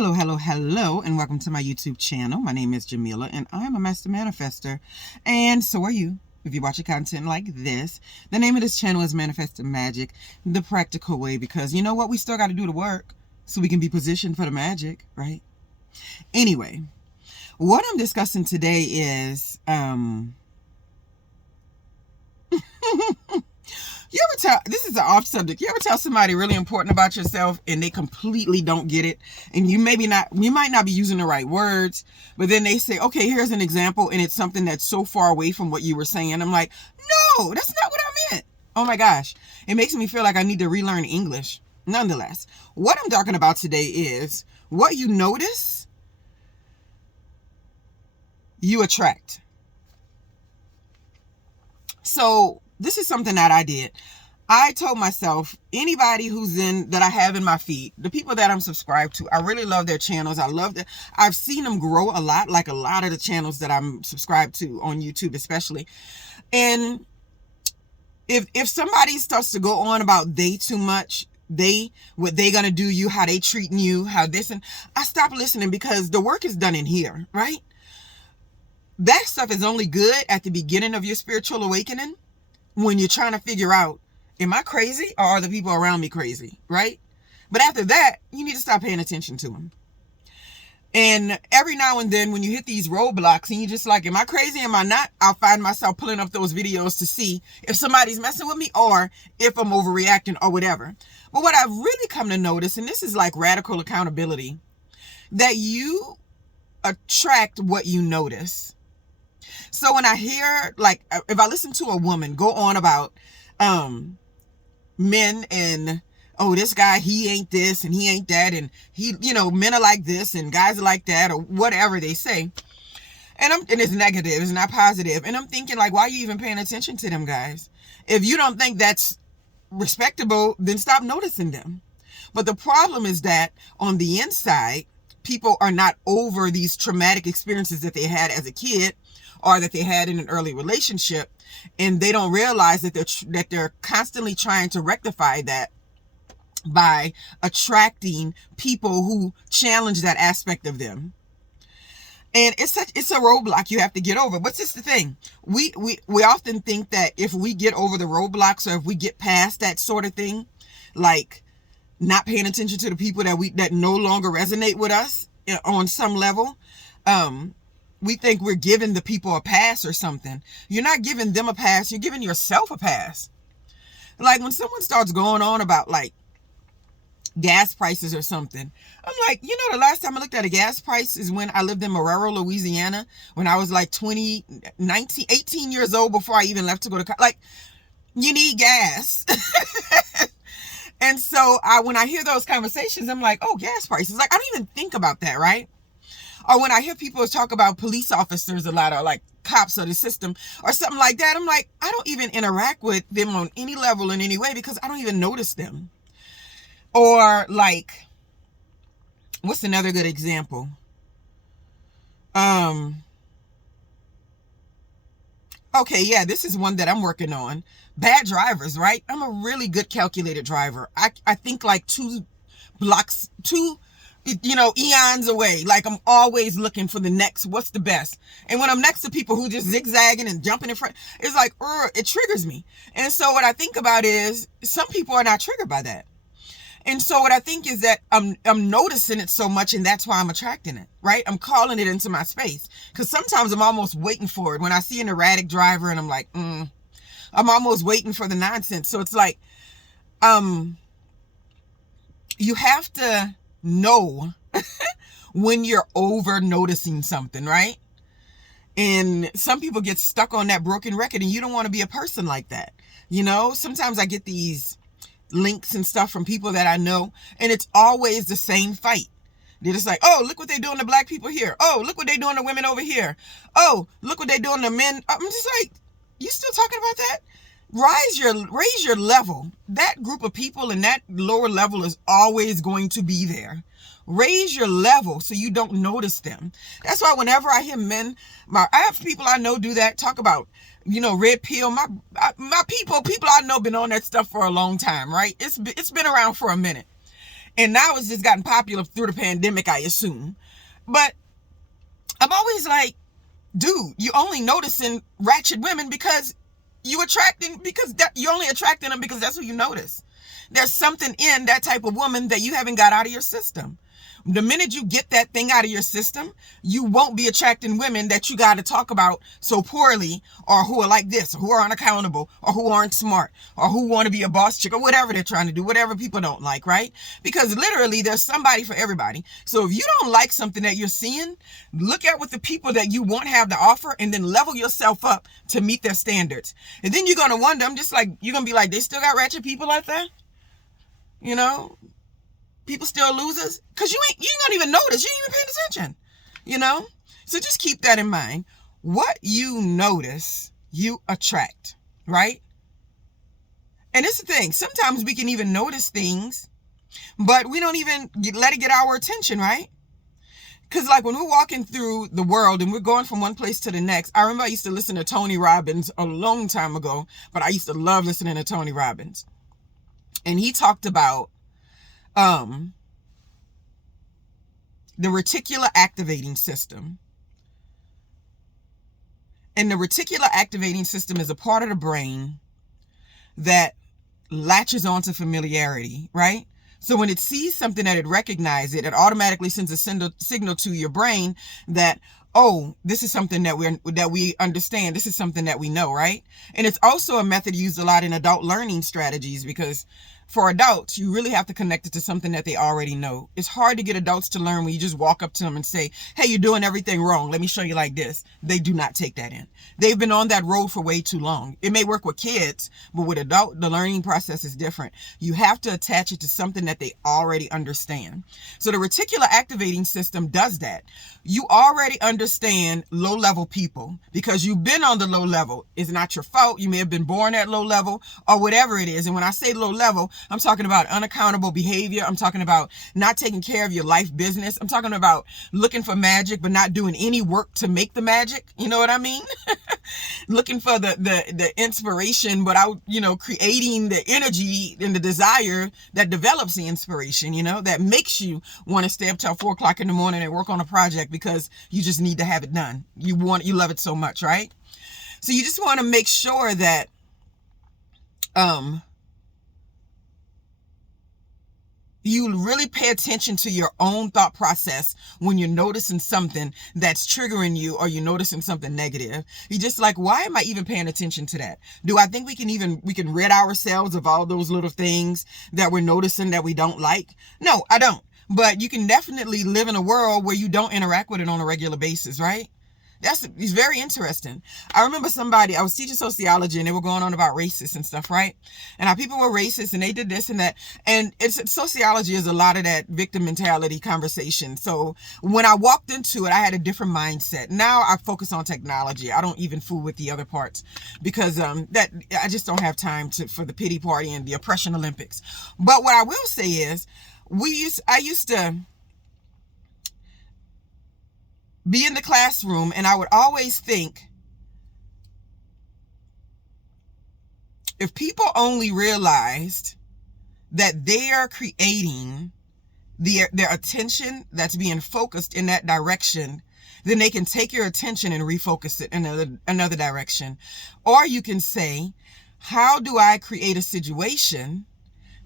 Hello, and welcome to my YouTube channel. My name is Jameelah, and I'm a master manifester, and so are you. If you watch a content like this, the name of this channel is Manifesting Magic, the practical way, because you know what? We still got to do the work so we can be positioned for the magic, right? Anyway, what I'm discussing today is, you ever tell, this is an off subject, you ever tell somebody really important about yourself and they completely don't get it? And you might not be using the right words, but then they say, okay, here's an example, and it's something that's so far away from what you were saying. I'm like, no, that's not what I meant. Oh my gosh. It makes me feel like I need to relearn English. Nonetheless, what I'm talking about today is what you notice, you attract. So this is something that I did. I told myself, anybody that I have in my feed, the people that I'm subscribed to, I really love their channels. I love that. I've seen them grow a lot, like a lot of the channels that I'm subscribed to on YouTube, especially. And if somebody starts to go on about they too much, what they gonna do you, how they treating you, how this, and I stop listening, because the work is done in here, right? That stuff is only good at the beginning of your spiritual awakening, when you're trying to figure out, am I crazy or are the people around me crazy, right? But after that, you need to stop paying attention to them. And every now and then when you hit these roadblocks and you're just like, am I crazy, am I not? I'll find myself pulling up those videos to see if somebody's messing with me or if I'm overreacting or whatever. But what I've really come to notice, and this is like radical accountability, that you attract what you notice. So when I hear, like, if I listen to a woman go on about men and, oh, this guy, he ain't this and he ain't that, and he, men are like this and guys are like that, or whatever they say, and it's negative, it's not positive, and I'm thinking, like, why are you even paying attention to them guys? If you don't think that's respectable, then stop noticing them. But the problem is that on the inside, people are not over these traumatic experiences that they had as a kid, or that they had in an early relationship, and they don't realize that they're constantly trying to rectify that by attracting people who challenge that aspect of them. And it's a roadblock you have to get over. But it's the thing, we often think that if we get over the roadblocks, or if we get past that sort of thing, like not paying attention to the people that no longer resonate with us on some level, we think we're giving the people a pass or something. You're not giving them a pass. You're giving yourself a pass. Like when someone starts going on about like gas prices or something, I'm like, the last time I looked at a gas price is when I lived in Marrero, Louisiana, when I was like 18 years old, before I even left to go to college. Like, you need gas. And so when I hear those conversations, I'm like, oh, gas prices. Like, I don't even think about that, right? Or when I hear people talk about police officers a lot, or like cops or the system or something like that, I'm like, I don't even interact with them on any level in any way, because I don't even notice them. Or like, what's another good example? Okay, yeah, this is one that I'm working on. Bad drivers, right? I'm a really good calculated driver. I think like two eons away. Like, I'm always looking for the next, what's the best. And when I'm next to people who just zigzagging and jumping in front, it's like, it triggers me. And so what I think about is, some people are not triggered by that. And so what I think is that I'm noticing it so much, and that's why I'm attracting it, right? I'm calling it into my space, because sometimes I'm almost waiting for it. When I see an erratic driver and I'm like, I'm almost waiting for the nonsense. So it's like, you have to know when you're over noticing something, right? And some people get stuck on that broken record, and you don't want to be a person like that. Sometimes I get these links and stuff from people that I know, and it's always the same fight. They're just like, oh, look what they're doing to black people here. Oh, look what they're doing to women over here. Oh, look what they're doing to men. I'm just like, you still talking about that? Raise your level. That group of people in that lower level is always going to be there. Raise your level so you don't notice them. That's why whenever I hear men, I have people I know do that, talk about, red pill. My people I know been on that stuff for a long time, right? It's been around for a minute. And now it's just gotten popular through the pandemic, I assume. But I'm always like, dude, you only noticing ratchet women because you're only attracting them because that's who you notice. There's something in that type of woman that you haven't got out of your system. The minute you get that thing out of your system, you won't be attracting women that you got to talk about so poorly, or who are like this, or who are unaccountable, or who aren't smart, or who want to be a boss chick, or whatever they're trying to do, whatever people don't like, right? Because literally there's somebody for everybody. So if you don't like something that you're seeing, look at what the people that you want have to offer, and then level yourself up to meet their standards. And then you're going to wonder, you're going to be like, they still got ratchet people out there? You know? People still losers? Because you ain't gonna even notice. You ain't even paying attention. You know? So just keep that in mind. What you notice, you attract. Right? And it's the thing. Sometimes we can even notice things, but we don't even let it get our attention, right? Because like when we're walking through the world and we're going from one place to the next, I remember I used to listen to Tony Robbins a long time ago, but I used to love listening to Tony Robbins. And he talked about the reticular activating system. And the reticular activating system is a part of the brain that latches onto familiarity, right? So when it sees something that it recognizes, it automatically sends a signal to your brain that, oh, this is something that we understand. This is something that we know, right? And it's also a method used a lot in adult learning strategies, because for adults, you really have to connect it to something that they already know. It's hard to get adults to learn when you just walk up to them and say, hey, you're doing everything wrong. Let me show you like this. They do not take that in. They've been on that road for way too long. It may work with kids, but with adult, the learning process is different. You have to attach it to something that they already understand. So the reticular activating system does that. You already understand low-level people because you've been on the low level. It's not your fault. You may have been born at low level or whatever it is. And when I say low level, I'm talking about unaccountable behavior. I'm talking about not taking care of your life business. I'm talking about looking for magic, but not doing any work to make the magic. You know what I mean? Looking for the inspiration, but out, creating the energy and the desire that develops the inspiration, that makes you want to stay up till 4 o'clock in the morning and work on a project because you just need to have it done. You love it so much, right? So you just want to make sure that, you really pay attention to your own thought process when you're noticing something that's triggering you, or you're noticing something negative. You're just like, why am I even paying attention to that? Do I think we can rid ourselves of all those little things that we're noticing that we don't like? No, I don't. But you can definitely live in a world where you don't interact with it on a regular basis, right? It's very interesting. I remember I was teaching sociology, and they were going on about racists and stuff, right? And how people were racist and they did this and that. And sociology is a lot of that victim mentality conversation. So when I walked into it, I had a different mindset. Now I focus on technology. I don't even fool with the other parts because that I just don't have time for the pity party and the oppression Olympics. But what I will say is, I used to be in the classroom, and I would always think, if people only realized that they are creating their attention that's being focused in that direction, then they can take your attention and refocus it in another direction. Or you can say, how do I create a situation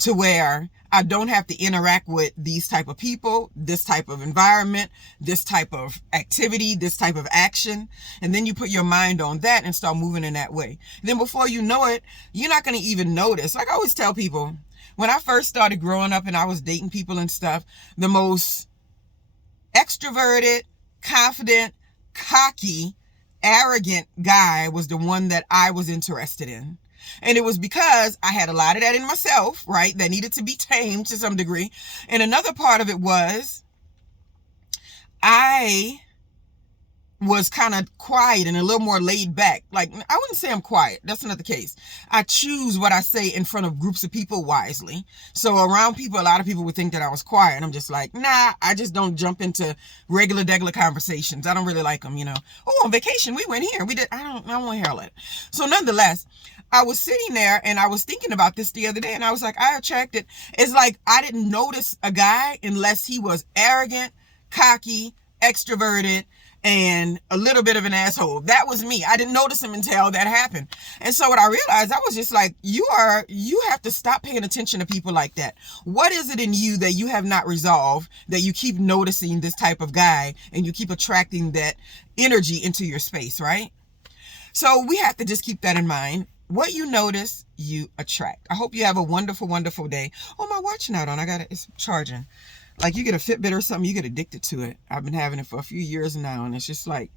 to where I don't have to interact with these type of people, this type of environment, this type of activity, this type of action. And then you put your mind on that and start moving in that way. Then before you know it, you're not going to even notice. Like I always tell people, when I first started growing up and I was dating people and stuff, the most extroverted, confident, cocky, arrogant guy was the one that I was interested in. And it was because I had a lot of that in myself, right? That needed to be tamed to some degree. And another part of it was I was kind of quiet and a little more laid back. Like, I wouldn't say I'm quiet. That's not the case. I choose what I say in front of groups of people wisely. So around people, a lot of people would think that I was quiet. I'm just like, nah, I just don't jump into regular conversations. I don't really like them, Oh, on vacation, we went here. We did. I don't want to hear all that. So nonetheless, I was sitting there and I was thinking about this the other day, and I was like, I attracted, it's like I didn't notice a guy unless he was arrogant, cocky, extroverted, and a little bit of an asshole. That was me. I didn't notice him until that happened. And so what I realized, I was just like, you have to stop paying attention to people like that. What is it in you that you have not resolved, that you keep noticing this type of guy and you keep attracting that energy into your space, right? So we have to just keep that in mind. What you notice, you attract. I hope you have a wonderful, wonderful day. Oh, my watch not on. It's charging. Like you get a Fitbit or something, you get addicted to it. I've been having it for a few years now, and it's just like,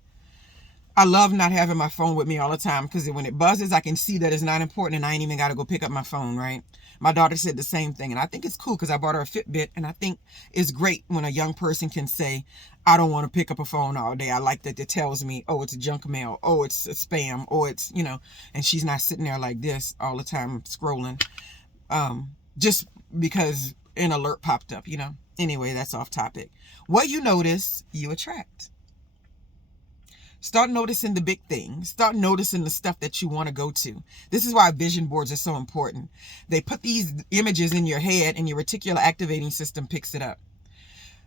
I love not having my phone with me all the time, because when it buzzes, I can see that it's not important and I ain't even got to go pick up my phone, right? My daughter said the same thing, and I think it's cool because I bought her a Fitbit, and I think it's great when a young person can say, I don't want to pick up a phone all day. I like that it tells me, oh, it's junk mail, oh, it's a spam, oh, it's, and she's not sitting there like this all the time scrolling, just because an alert popped up, Anyway, that's off topic. What you notice, you attract. Start noticing the big things. Start noticing the stuff that you want to go to. This is why vision boards are so important. They put these images in your head and your reticular activating system picks it up.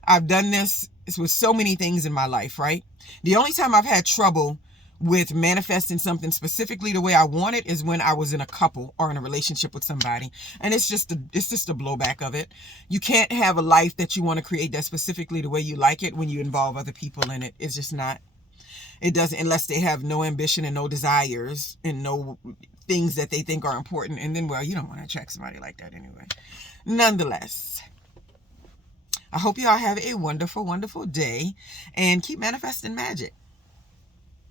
I've done this with so many things in my life, right? The only time I've had trouble with manifesting something specifically the way I want it is when I was in a couple or in a relationship with somebody. And it's just a blowback of it. You can't have a life that you want to create that specifically the way you like it when you involve other people in it. It's just not. It doesn't, unless they have no ambition and no desires and no things that they think are important. And then, well, you don't want to attract somebody like that anyway. Nonetheless, I hope you all have a wonderful, wonderful day and keep manifesting magic.